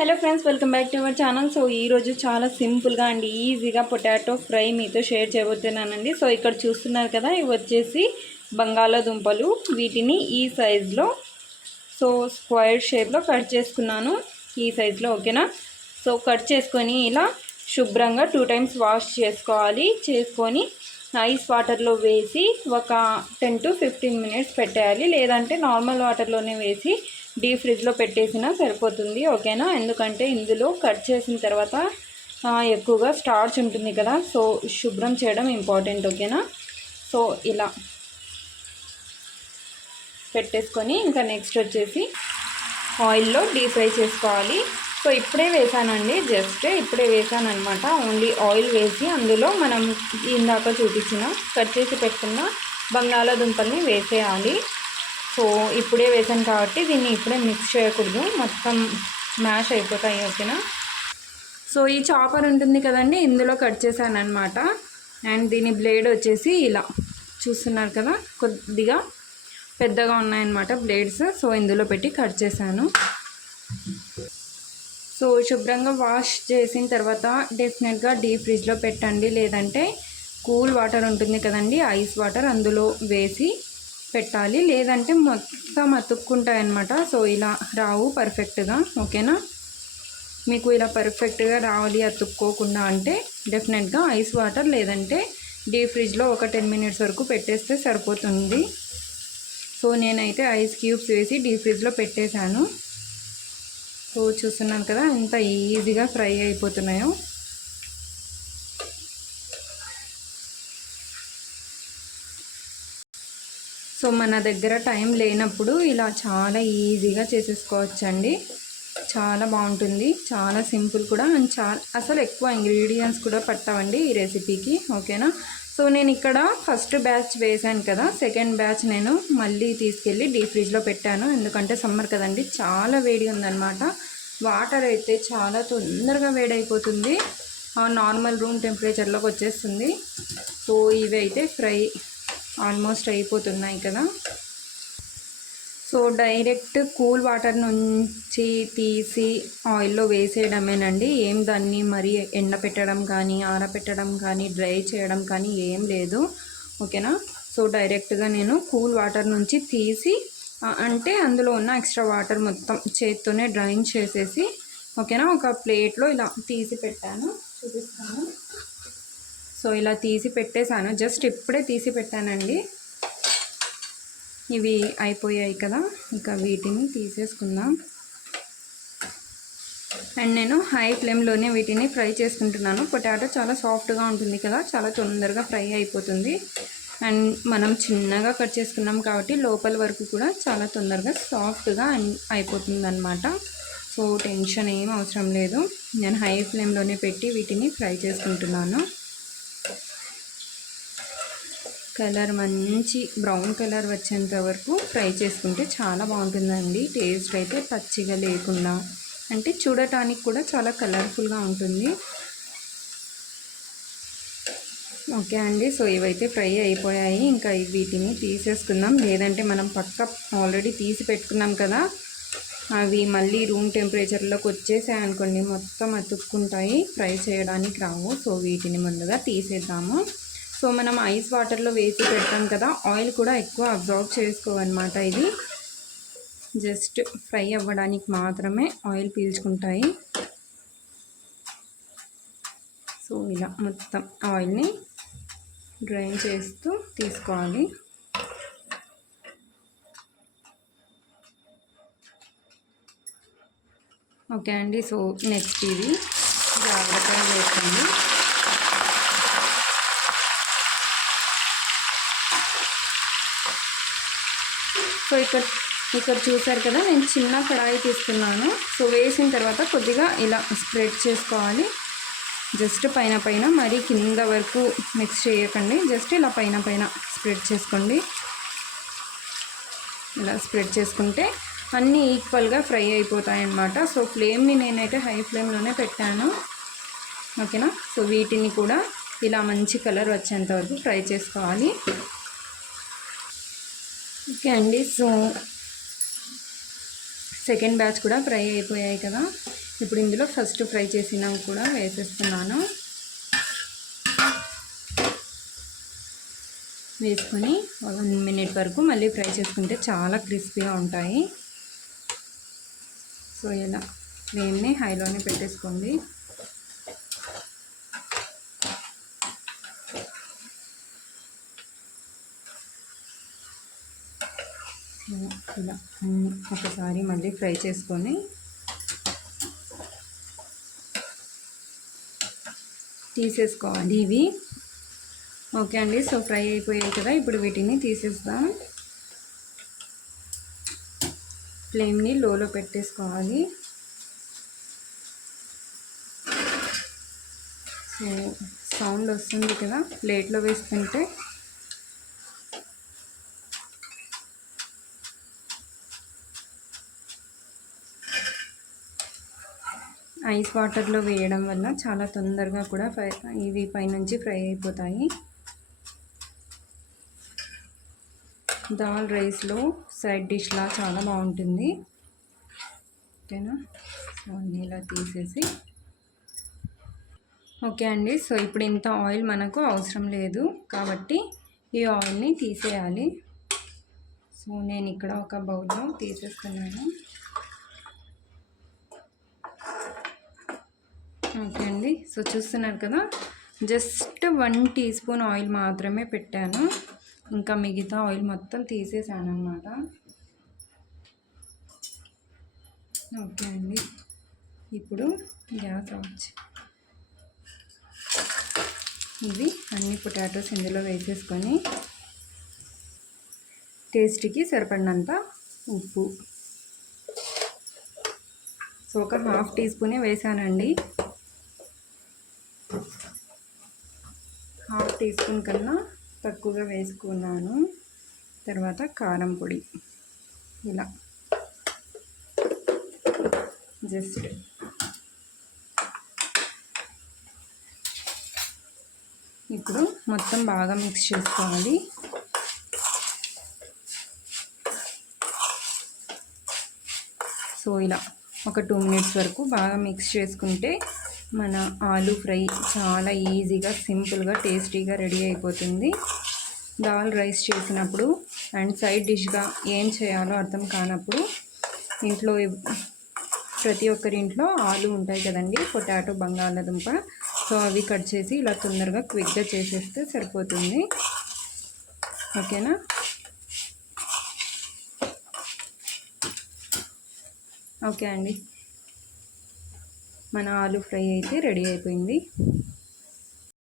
Hello friends, welcome back to our channel. So ఈరోజు చాలా సింపుల్గా అండ్ ఈజీగా పొటాటో ఫ్రై మీతో షేర్ చేయబోతున్నానండి. సో ఇక్కడ చూస్తున్నారు కదా, ఇవి వచ్చేసి బంగాళాదుంపలు. వీటిని ఈ సైజులో స్క్వేర్ షేప్లో కట్ చేసుకున్నాను, ఈ సైజులో. ఓకేనా? సో కట్ చేసుకొని ఇలా శుభ్రంగా 2 times వాష్ చేసుకొని ఐస్ వాటర్లో వేసి ఒక 10 to 15 minutes పెట్టేయాలి. లేదంటే నార్మల్ వాటర్లోనే వేసి డీప్ ఫ్రిడ్జ్లో పెట్టేసినా సరిపోతుంది. ఓకేనా? ఎందుకంటే ఇందులో కట్ చేసిన తర్వాత ఎక్కువగా స్టార్చ్ ఉంటుంది కదా, సో శుభ్రం చేయడం ఇంపార్టెంట్. ఓకేనా? సో ఇలా పెట్టేసుకొని ఇంకా నెక్స్ట్ వచ్చేసి ఆయిల్లో డీప్ ఫ్రై చేసుకోవాలి. సో ఇప్పుడే వేసానండి, జస్ట్ ఇప్పుడే వేసాను అనమాట. ఓన్లీ ఆయిల్ వేసి అందులో మనం ఇందాక చూపించిన కట్ చేసి పెట్టుకున్న బంగాళాదుంపల్ని వేసేయాలి. సో ఇప్పుడే వేసాను కాబట్టి దీన్ని ఇప్పుడే మిక్స్ చేయకూడదు, మొత్తం మ్యాష్ అయిపోతాయి. ఓకేనా? సో ఈ చాపర్ ఉంటుంది కదండి, ఇందులో కట్ చేశాను అనమాట. అండ్ దీని బ్లేడ్ వచ్చేసి ఇలా చూస్తున్నారు కదా, కొద్దిగా పెద్దగా ఉన్నాయన్నమాట బ్లేడ్స్. సో ఇందులో పెట్టి కట్ చేశాను. సో శుభ్రంగా వాష్ చేసిన తర్వాత డెఫినెట్గా డీప్ ఫ్రిడ్జ్లో పెట్టండి. లేదంటే కూల్ వాటర్ ఉంటుంది కదండి, ఐస్ వాటర్, అందులో వేసి పెట్టాలి. లేదంటే మొత్తం అతుక్కుంటాయి అన్నమాట. సో ఇలా రావు పర్ఫెక్ట్గా. ఓకేనా? మీకు ఇలా పర్ఫెక్ట్గా రావాలి అతుక్కోకుండా అంటే డెఫినెట్గా ఐస్ వాటర్ లేదంటే డీప్ ఫ్రిడ్జ్లో ఒక 10 minutes వరకు పెట్టేస్తే సరిపోతుంది. సో నేనైతే ఐస్ క్యూబ్స్ వేసి డీప్ ఫ్రిడ్జ్లో పెట్టేశాను. సో చూస్తున్నాను కదా ఎంత ఈజీగా ఫ్రై అయిపోతున్నాయో. సో మన దగ్గర టైం లేనప్పుడు ఇలా చాలా ఈజీగా చేసేసుకోవచ్చండి. చాలా బాగుంటుంది, చాలా సింపుల్ కూడా, అండ్ అసలు ఎక్కువ ఇంగ్రీడియంట్స్ కూడా పట్టవండి ఈ రెసిపీకి. ఓకేనా? సో నేను ఇక్కడ ఫస్ట్ బ్యాచ్ వేసాను కదా, సెకండ్ బ్యాచ్ నేను మళ్ళీ తీసుకెళ్ళి డీప్ ఫ్రిడ్జ్లో పెట్టాను. ఎందుకంటే సమ్మర్ కదండి, చాలా వేడి ఉందన్నమాట. వాటర్ అయితే చాలా తొందరగా వేడైపోతుంది, నార్మల్ రూమ్ టెంపరేచర్లోకి వచ్చేస్తుంది. సో ఇవి అయితే ఫ్రై ఆల్మోస్ట్ అయిపోతున్నాయి కదా. సో డైరెక్ట్ కూల్ వాటర్ నుంచి తీసి ఆయిల్లో వేసేయడమేనండి. ఏం దాన్ని మరి ఎండపెట్టడం కానీ ఆరబెట్టడం కానీ డ్రై చేయడం కానీ ఏం లేదు. ఓకేనా? సో డైరెక్ట్గా నేను కూల్ వాటర్ నుంచి తీసి, అంటే అందులో ఉన్న ఎక్స్ట్రా వాటర్ మొత్తం చేత్తోనే డ్రైన్ చేసేసి, ఓకేనా, ఒక ప్లేట్లో ఇలా తీసి పెట్టాను, చూపిస్తాను. సో ఇలా తీసి పెట్టేశాను, జస్ట్ ఇప్పుడే తీసి పెట్టానండి. ఇవి అయిపోయాయి కదా, ఇంకా వీటిని తీసేసుకుందాం. అండ్ నేను హై ఫ్లేమ్లోనే వీటిని ఫ్రై చేసుకుంటున్నాను. పొటాటో చాలా సాఫ్ట్గా ఉంటుంది కదా, చాలా తొందరగా ఫ్రై అయిపోతుంది. అండ్ మనం చిన్నగా కట్ చేసుకున్నాం కాబట్టి లోపల వరకు కూడా చాలా తొందరగా సాఫ్ట్గా అయిపోతుంది అన్నమాట. సో టెన్షన్ ఏం అవసరం లేదు. నేను హై ఫ్లేమ్లోనే పెట్టి వీటిని ఫ్రై చేసుకుంటున్నాను. కలర్ మంచి బ్రౌన్ కలర్ వచ్చేంత వరకు ఫ్రై చేసుకుంటే చాలా బాగుంటుందండి. టేస్ట్ అయితే పచ్చిగా లేకుండా, అంటే చూడటానికి కూడా చాలా కలర్ఫుల్గా ఉంటుంది. ఓకే అండి, సో ఇవైతే ఫ్రై అయిపోయాయి. ఇంకా వీటిని తీసేసుకుందాం. లేదంటే మనం పక్క ఆల్రెడీ తీసి పెట్టుకున్నాం కదా, అవి మళ్ళీ రూమ్ టెంపరేచర్లోకి వచ్చేసాయి అనుకోండి, మొత్తం అతుక్కుంటాయి, ఫ్రై చేయడానికి రావు. సో వీటిని ముందుగా తీసేద్దాము. సో మనం ఐస్ వాటర్లో వేసి పెడతాం కదా, ఆయిల్ కూడా ఎక్కువ అబ్జర్వ్ చేసుకోవన్నమాట. ఇది జస్ట్ ఫ్రై అవ్వడానికి మాత్రమే ఆయిల్ పీల్చుకుంటాయి. సో ఇలా మొత్తం ఆయిల్ని డ్రైన్ చేస్తూ తీసుకోవాలి. ఓకే అండి, సో నెక్స్ట్ ఇది జాగ్రత్తగా వేసుకోండి. సో ఇక్కడ చూసారు కదా, నేను చిన్న కడాయి తీసుకున్నాను. సో వేసిన తర్వాత కొద్దిగా ఇలా స్ప్రెడ్ చేసుకోవాలి. జస్ట్ పైన మరీ కింద వరకు మిక్స్ చేయకండి, జస్ట్ ఇలా పైన స్ప్రెడ్ చేసుకోండి. ఇలా స్ప్రెడ్ చేసుకుంటే అన్నీ ఈక్వల్గా ఫ్రై అయిపోతాయి అన్నమాట. సో ఫ్లేమ్ని నేనైతే హై ఫ్లేమ్లోనే పెట్టాను. ఓకేనా? సో వీటిని కూడా ఇలా మంచి కలర్ వచ్చేంత వరకు ఫ్రై చేసుకోవాలి. ఓకే అండి, సో సెకండ్ బ్యాచ్ కూడా ఫ్రై అయిపోయాయి కదా. ఇప్పుడు ఇందులో ఫస్ట్ ఫ్రై చేసినవి కూడా వేసేస్తున్నాను. వేసుకొని 1 మినిట్ వరకు మళ్ళీ ఫ్రై చేసుకుంటే చాలా క్రిస్పీగా ఉంటాయి. సో ఇలా ఫ్లేమ్ని హైలోనే పెట్టేసుకోండి. ఇలా ఒకసారి మళ్ళీ ఫ్రై చేసుకొని తీసేసుకోవాలి ఇవి. ఓకే అండి, సో ఫ్రై అయిపోయాయి కదా, ఇప్పుడు వీటిని తీసేస్తాం. ఫ్లేమ్ని లోలో పెట్టేసుకోవాలి. సో సౌండ్ వస్తుంది కదా ప్లేట్లో వేసుకుంటే. ఐస్ వాటర్లో వేయడం వల్ల చాలా తొందరగా కూడా ఇవి పైనుంచి ఫ్రై అయిపోతాయి. దాల్ రైస్లో సైడ్ డిష్లా చాలా బాగుంటుంది. ఓకేనా, సో అన్నీ ఇలా తీసేసి. ఓకే అండి, సో ఇప్పుడు ఇంత ఆయిల్ మనకు అవసరం లేదు కాబట్టి ఈ ఆయిల్ని తీసేయాలి. సో నేను ఇక్కడ ఒక బౌల్లో తీసేస్తున్నాను. ఓకే అండి, సో చూస్తున్నారు కదా, జస్ట్ 1 టీ స్పూన్ ఆయిల్ మాత్రమే పెట్టాను. ఇంకా మిగతా ఆయిల్ మొత్తం తీసేసాను అన్నమాట. ఓకే అండి, ఇప్పుడు గ్యాస్ ఆఫ్. ఇవి అన్ని పొటాటోస్ ఇందులో వేసేసుకొని టేస్ట్కి సరిపడినంత ఉప్పు. సో ఒక 1/2 టీ స్పూనే వేసానండి. 1/2 టీ స్పూన్ కన్నా తక్కువగా వేసుకున్నాను. తర్వాత కారం పొడి ఇలా జస్ట్ ఇప్పుడు మొత్తం బాగా మిక్స్ చేసుకోవాలి. సో ఇలా ఒక 2 మినిట్స్ వరకు బాగా మిక్స్ చేసుకుంటే మన ఆలూ ఫ్రై చాలా ఈజీగా, సింపుల్గా, టేస్టీగా రెడీ అయిపోతుంది. దాల్ రైస్ చేసినప్పుడు అండ్ సైడ్ డిష్గా ఏం చేయాలో అర్థం కానప్పుడు ఇంట్లో ప్రతి ఒక్కరి ఇంట్లో ఆలు ఉంటాయి కదండి, పొటాటో, బంగాళాదుంప. సో అవి కట్ చేసి ఇలా తొందరగా క్విక్గా చేసేస్తే సరిపోతుంది. ఓకేనా, ఓకే అండి, మన ఆలూ ఫ్రై అయితే రెడీ అయిపోయింది.